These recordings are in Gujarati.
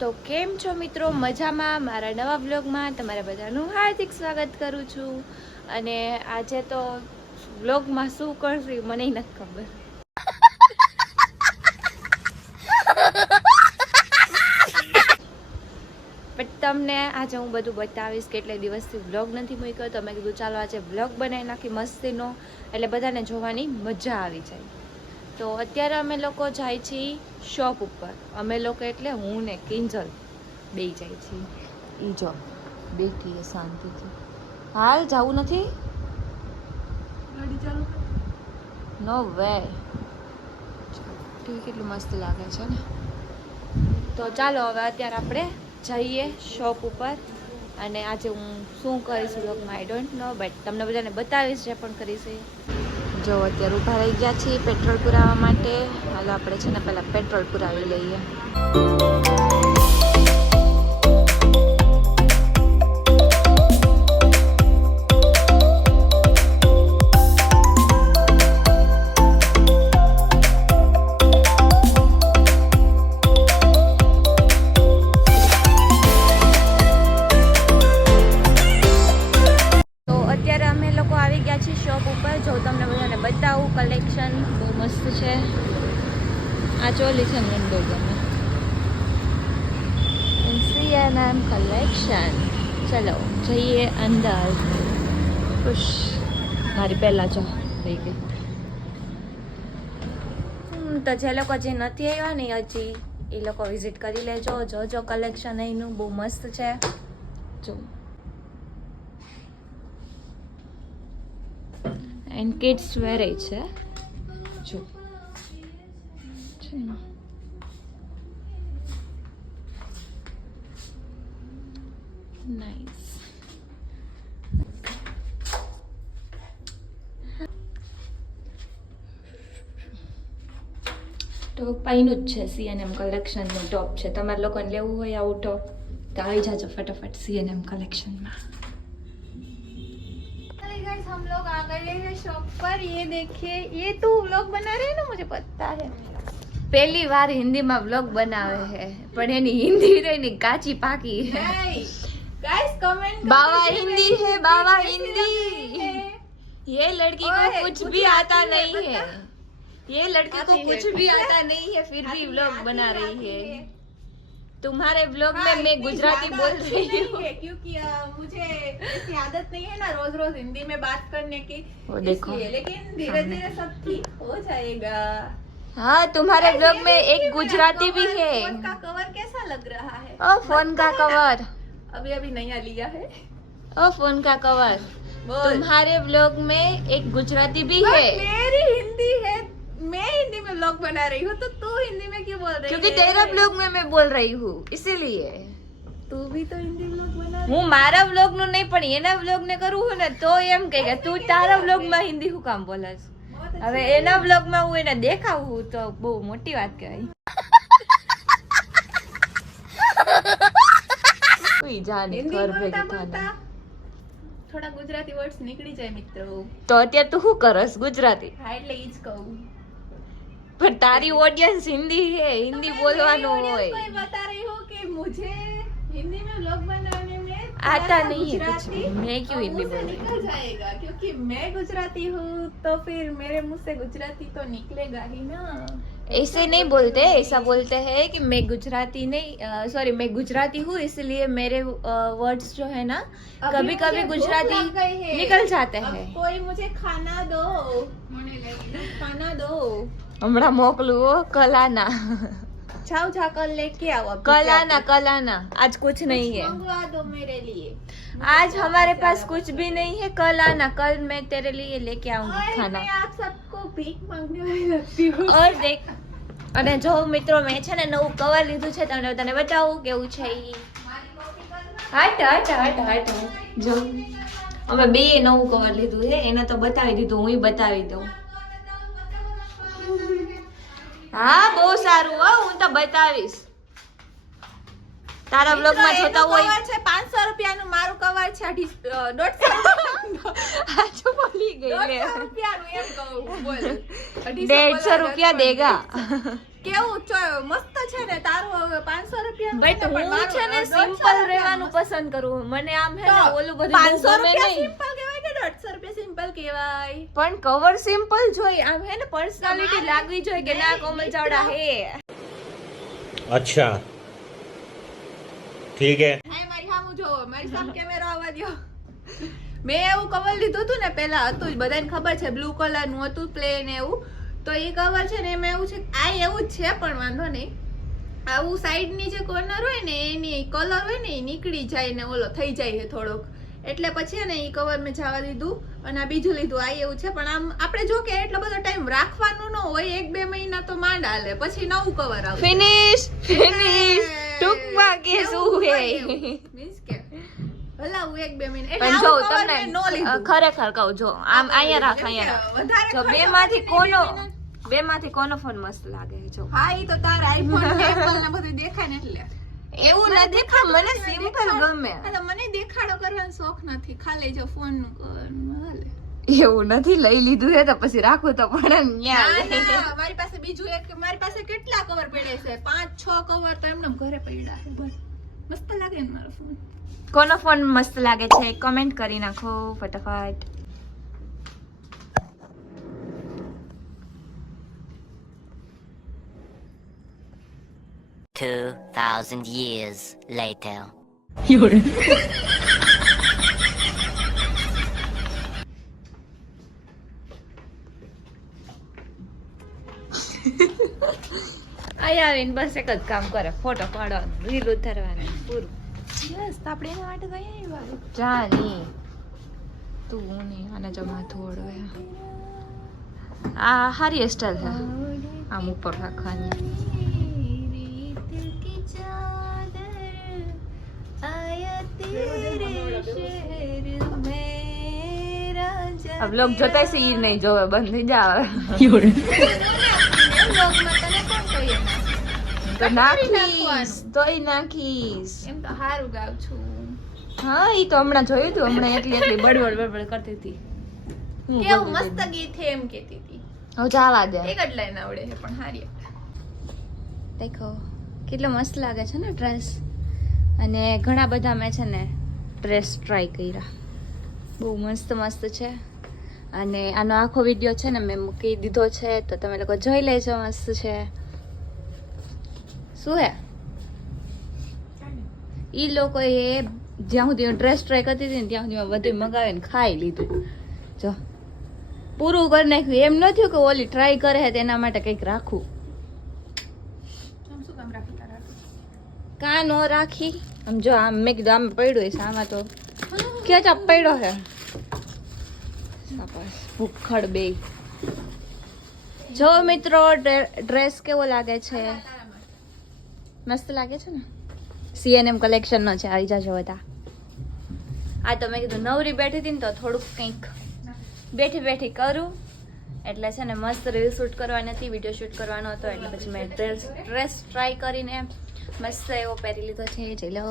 તો કેમ છો મિત્રો? મજામાં? મારા નવા બ્લોગમાં તમારા બધાનું હાર્દિક સ્વાગત કરું છું. અને આજે તો બ્લોગમાં શું કરશું મને નથી ખબર. બટ તમને આજે હું બધું બતાવીશ. કેટલા દિવસથી બ્લોગ નથી મૂક્યો તો મેં કીધું ચાલો આજે બ્લોગ બનાવી નાખી મસ્તીનો, એટલે બધાને જોવાની મજા આવી જાય. તો અત્યારે અમે લોકો જાય છીએ શોપ ઉપર. અમે લોકો એટલે હું ને કિંજલ બે જાય છીએ. ઈ જો બેઠી શાંતિથી. હાલ જવું નથી? ગાડી ચાલુ નો વે. કેટલું મસ્ત લાગે છે ને. તો ચાલો હવે અત્યારે આપણે જઈએ શોપ ઉપર. અને આજે હું શું કરીશ બ્લોગમાં આઈ ડોન્ટ નો, બટ તમને બધાને બતાવીશ જે પણ કરીશ. જો અત્યારે ઊભા રહી ગયા છીએ પેટ્રોલ પુરાવવા માટે. હાલો આપણે છે ને પહેલાં પેટ્રોલ પુરાવી લઈએ. શોપ ઉપર જો તમને બધાને બતાવું કલેક્શન બહુ મસ્ત છે. આ ચોલી છે ને મને બહુ ગમે. C&M collection. ચલો જઈએ અંદર. ખુશ મારી પહેલાં જો થઈ ગઈ. તો જે લોકો જે નથી આવ્યા ને હજી એ લોકો વિઝિટ કરી લેજો. જોજો કલેક્શન અહીંનું બહુ મસ્ત છે. જો એન્ડ કિડ્સ વેર છે. જો છે ને નાઇસ. ટોપ અહીંનું જ છે. C&M કલેક્શનનું ટોપ છે. તમારે લોકોને લેવું હોય આવું ટોપ તો આવી જાજો ફટાફટ C&M કલેક્શનમાં. हम लोग आ गए हैं शॉप पर. ये देखिए, ये तू व्लॉग बना रहे हैं ना, मुझे पता है. पहली बार हिंदी में व्लॉग बनावे है, पर एनी हिंदी रहनी काची पाकी है. गाइस कमेंट बाबा हिंदी है, बाबा हिंदी. ये लड़की को कुछ भी आता नहीं है. ये लड़की को कुछ भी आता नहीं है, फिर भी व्लॉग बना रही है. तुम्हारे ब्लॉग में मैं गुजराती बोल रही हूँ क्योंकि मुझे ऐसी आदत नहीं है ना रोज रोज हिंदी में बात करने की. वो देखो, लेकिन धीरे धीरे सब ठीक हो जाएगा. हाँ तुम्हारे ब्लॉग में एक गुजराती भी है. फोन का कवर कैसा लग रहा है? ओ फोन का कवर अभी अभी नया लिया है. ओ फोन का कवर. तुम्हारे ब्लॉग में एक गुजराती भी है. मेरी हिंदी है, मैं हिंदी में व्लॉग बना रही हूँ, तो तू हिंदी में क्यों बोल रही है? क्योंकि तेरा ब्लॉग में मैं बोल रही हूँ इसीलिए. तू भी तो हिंदी व्लॉग बना रही. હું મારા વ્લોગ નું નહીં પણ એના વ્લોગ ને કરું હું ને તો એમ કહે કે તું તારા વ્લોગ માં હિન્દી હું કામ બોલસ. હવે એના વ્લોગ માં હું એને દેખાવું તો બહુ મોટી વાત કહેવાય. કોઈ જાને ઘર ભેગી થાને થોડા ગુજરાતી વર્ડ્સ નીકળી જાય મિત્રો. તો અત્યારે તું શું કરસ ગુજરાતી? હા એટલે ઈ જ કહું. पर तारी ऑडियंस हिंदी है, हिंदी बोलवानो होय. मैं बता रही हूँ कि मुझे हिंदी में व्लॉग बनाने में आता नहीं है कुछ भी. मैं क्यों हिंदी बोल रही निकल जाएगा क्योंकि मैं गुजराती हूँ, तो फिर मेरे मुंह से गुजराती तो निकलेगा ही ना. ऐसे नहीं बोलते. ऐसा बोलते हैं कि मैं गुजराती नहीं, सॉरी मैं गुजराती हूँ इसलिए मेरे वर्ड्स जो है ना कभी कभी गुजराती निकल जाते हैं. कोई मुझे खाना दो, खाना दो. हमारा मोकलू कलाना. जाओ जाकर लेके आओ. कलाना कलाना. आज कुछ नहीं है. मंगवा दो मेरे लिए. आज हमारे पास कुछ भी नहीं है. कल आना, कल मैं तेरे लिए लेके आऊंगी खाना. मैं आप सबको भीख मांगने वाली लगती हूँ. और देख અને જો મિત્રો મેં છે ને નવું કવર લીધું છે, તમને તને બતાવું કેવું છે ઈ. હટ હટ હટ હટ. જો અમે બે નવું કવર લીધું છે. એને તો બતાવી દીધું, હું બતાવી દઉં. હા બહુ સારું હો, હું તો બતાવીશ. તારા બ્લોગમાં જોતા હોય કવર છે 500 રૂપિયાનું, મારું કવર છે 150 આજો બોલી ગઈ લે 150 રૂપિયાનું એમ કહું બોલ 150 રૂપિયા દેગા કેવું મસ્ત છે ને તારું. હવે 500 રૂપિયા બટ હું છે ને સિમ્પલ રહેવાનું પસંદ કરું. મને આમ હે ને ઓલું બધું 500 ગમે રૂપિયા નહીં. સિમ્પલ કહેવાય કે 150 રૂપિયા સિમ્પલ કહેવાય? પણ કવર સિમ્પલ જોઈ આમ હે ને પર્સનાલિટી લાગવી જોઈએ કે ના કોમલ ચાવડા હે. अच्छा ठीक है આ મારી સામું જોવો, મારી સામે કેમેરો આવવા દ્યો. મેં એવું કવર લીધું હતું ને, પેલા હતું જ, બધાને ખબર છે, બ્લુ કલર નું હતું પ્લેન એવું. તો એ કવર છે ને એમાં એવું છે, આ એવું જ છે પણ વાંધો નહીં. આવું સાઈડ ની જે કોર્નર હોય ને એની કલર હોય ને એ નીકળી જાય ને ઓલો થઈ જાય છે થોડોક, એટલે પછી ને એ કવર મેં જવા દીધું અને આ બીજું લીધું. આ એવું છે પણ આમ આપણે જો કે એટલો બધો ટાઈમ રાખવાનું ન હોય, 1-2 મહિના તો માંડ હાલે, પછી નવું કવર આવે. ફિનિશ ટૂંકમાં કે શું હે મીન્સ કે હલાવું 1-2 મહિના એટલે પણ જો આવું cover તમને મેં નો લીધું. ખરેખર કહું જો આમ અહીંયા રાખ વધારે જો બે માંથી કોનો ફોન મસ્ત લાગે છે જો. હા ઈ તો તારા આઈફોન ને એપલ ને બધું દેખાય ને એટલે. એવું નથી પણ મને સિમ્પલ ગમે. એટલે મને દેખાડો કરવાનો શોખ નથી, ખાલી જો ફોન નું કરવાનું હાલે. એવું નથી લઈ લીધું છે તો પછી રાખવું તો પડે ને ન્યા. ના, મારી પાસે બીજું એક, મારી પાસે કેટલા કવર પડ્યા છે, 5-6 કવર તો એમને ઘરે પડ્યા છે. બોલ મસ્ત લાગે ને મારો ફોન. કોનો ફોન મસ્ત લાગે છે કમેન્ટ કરી નાખો ફટાફટ. $2,000 years later. અહીંયા આવીને બસ એક જ કામ કરે, ફોટો પાડવાનો, રીલ ઉતારવાની, પૂરું. યસ, તો આપણે એના માટે તો અહીંયા આવ્યા. જાની તું નહીં આને જો માથું ઓળવે. આ હારી હેરસ્ટાઈલ છે આમ ઉપર રાખવાની. આ બ્લોગ જોતા છે ઈ નહીં જોવે, બંધ થઈ જાવ. તો નાખીશ તોય નાખીશ. એમ તો હારું ગાવ છું. હા ઈ તો હમણાં જોયું તું, હમણાં એટલી બડબડ કરતી હતી. કેવું મસ્ત ગીત છે એમ કહેતી હતી. હવે ચાલા દે. એક જ લાઈન આવડે છે પણ હારી. દેખો કેટલો મસ્ત લાગે છે ને ડ્રેસ. અને ઘણા બધા મેં છે ને ડ્રેસ ટ્રાય કર્યા, બહુ મસ્ત મસ્ત છે. અને આનો આખો વિડીયો છે ને મેં મૂકી દીધો છે, તો તમે લોકો જોઈ લેજો. મસ્ત છે. શું હે ઈ લોકોએ જ્યાં સુધી ડ્રેસ ટ્રાય કરતી હતી ને ત્યાં સુધી બધું મગાવીને ખાઈ લીધું. જો પૂરું કરી નાખ્યું. એમ ન થયું કે ઓલી ટ્રાય કરે છે તેના માટે કંઈક રાખવું. આમ શું કામ રાખી તારા? કાં નો રાખી આમ જો આમ મેં કીધું આમ પડ્યું છે, આમાં તો કેચઅપ પડ્યો છે. ભૂખડ બે. જો મિત્રો ડ્રેસ કેવો લાગે છે? મસ્ત લાગે છે ને? CNM કલેક્શન નો છે, આવી જાજો બધા. આ તો મેં કીધું નવરી બેઠી હતી ને તો થોડુંક કંઈક બેઠી બેઠી કરું, એટલે છે ને મસ્ત રીલ શૂટ કરવાની હતી, વિડીયો શૂટ કરવાનો હતો, એટલે પછી મેં ડ્રેસ ટ્રાય કરીને મસ્ત એવો પહેરી લીધો છે. ચલો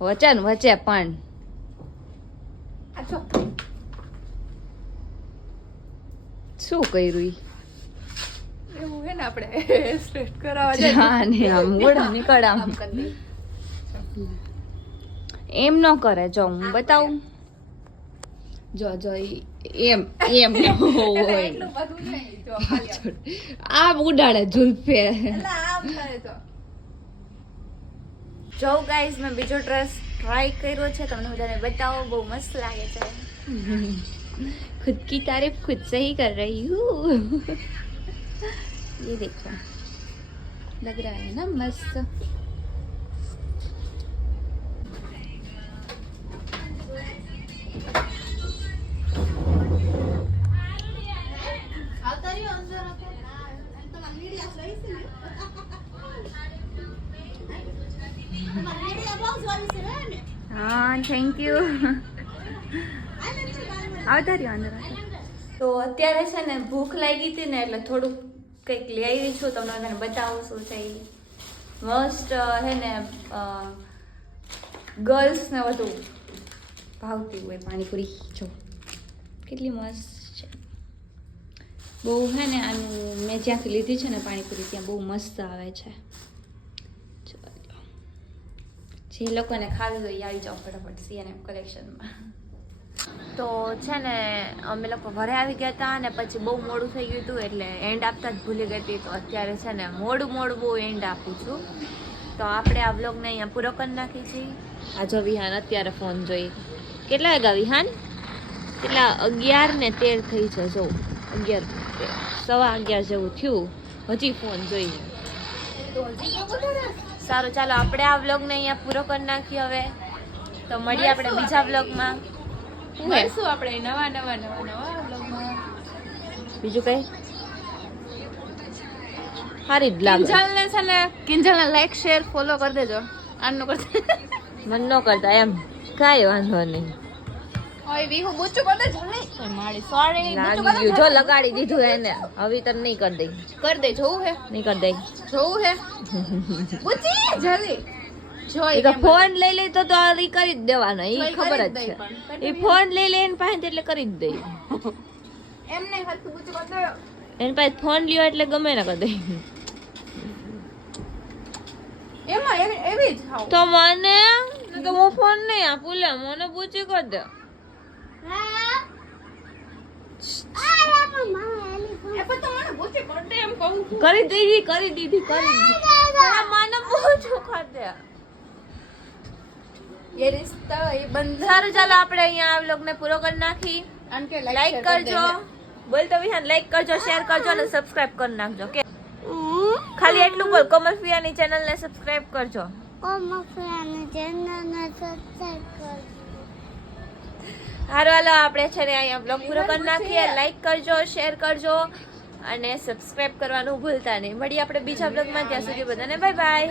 વચન વચ્ચે પણ શું કર્યું ઈ? એવું હે ને આપણે સ્ટ્રેટ કરાવવા જાને આમ મોઢા નીકળ આમ. એમ ન કરે, જો હું બતાવું. જો જો એમ એમ હોય એટલું બધું નહીં જો ખાલી આમ ઉડાડે ઝુલ્ફે. એટલે આમ થાય તો જો ગાઈઝ મેં બીજો ડ્રેસ ટ્રાય કર્યો છે, તમને બધાને બતાવો, બહુ મસ્ત લાગે છે. खुद की तारीफ खुद से ही कर रही हूँ. ये देखो लग रहा है ना मस्त. हाँ थैंक यू. આવતા રહ્યો અંદર. તો અત્યારે છે ને ભૂખ લાગી હતી ને એટલે થોડુંક કંઈક લઈ આવી છું, તમને બતાવું શું છે. મોસ્ટ હે ને ગર્લ્સને વધુ ભાવતી હોય પાણીપુરી. જો કેટલી મસ્ત છે. બહુ હે ને આનું મેં જ્યાંથી લીધી છે ને પાણીપુરી ત્યાં બહુ મસ્ત આવે છે. જે લોકોને ખાવી હોય એ આવી જાઓ ફટાફટ CNM કલેક્શનમાં. તો છે ને અમે લોકો ઘરે આવી ગયા હતા અને પછી બહુ મોડું થઈ ગયું હતું એટલે એન્ડ આપતા જ ભૂલી ગઈ હતી. તો અત્યારે છે ને મોડું બહુ એન્ડ આપું છું. તો આપણે આ વ્લોગને અહીંયા પૂરો કરી નાખી છીએ. આ જો વિહાન અત્યારે ફોન જોઈ. કેટલા વાગ્યા વિહાન? કેટલા 11:13 થઈ છે. જો 11:15 જેવું થયું હજી ફોન જોઈએ. સારું ચાલો આપણે આ વ્લોગને અહીંયા પૂરો કરી નાખીએ હવે. તો મળીએ આપણે બીજા વ્લોગમાં. મળશું આપણે નવા વ્લોગમાં. બીજું કઈ સારી જ લાગે. કિંજલને છે ને કિંજલને લાઈક શેર ફોલો કરી દેજો. આનું કરતા મન ન કરતા એમ કાંઈ વાંધો નહીં. ઓય વિહુ બુચું કરી દેજો નહીં. ઓય મારી સોરી લાગી ગયું. જો લગાડી દીધું એને. હવે તને નહીં કરી દઈ. કરી દે. જોવું હે નહીં કરી દઈ. જોવું હે બુચી જલ્દી જો એ તો ફોન લઈ લે તો ઈ કરી જ દેવાનો. ઈ ખબર જ છે. ઈ ફોન લઈ લે એની પાસે એટલે કરી જ દઈ. એમ નહીં હરખું બુચું કરી દો. એની પાસે ફોન લ્યો એટલે ગમે ના કરી દઈ. એમાં એવી જ હાવ તો મને તો હું ફોન નહીં આપું. લે મને પૂછી કરી દે. એ પણ તો મને બુચી કરી દે એમ કહું છું. કરી દીધી. પણ મને પૂછું કરી દે. એ રિશ્તા એ બંધ. સારું ચાલો આપણે અહીંયા આ વ્લોગને પૂરો કરી નાખી. આન કે લાઈક કરજો. બોલ તો વિહાન લાઈક કરજો, શેર કરજો અને સબસ્ક્રાઇબ કરી નાખજો. કે ખાલી એટલું બોલ. કોમલ ફિયાની ચેનલને સબસ્ક્રાઇબ કરજો. હારું હાલો આપણે છે ને અહીંયા બ્લોગ પૂરો કરી નાખીએ. લાઈક કરજો, શેર કરજો અને સબસ્ક્રાઇબ કરવાનું ભૂલતા નહીં. મળીએ આપણે બીજા બ્લોગમાં. ત્યાં સુધી બધાને બાય બાય.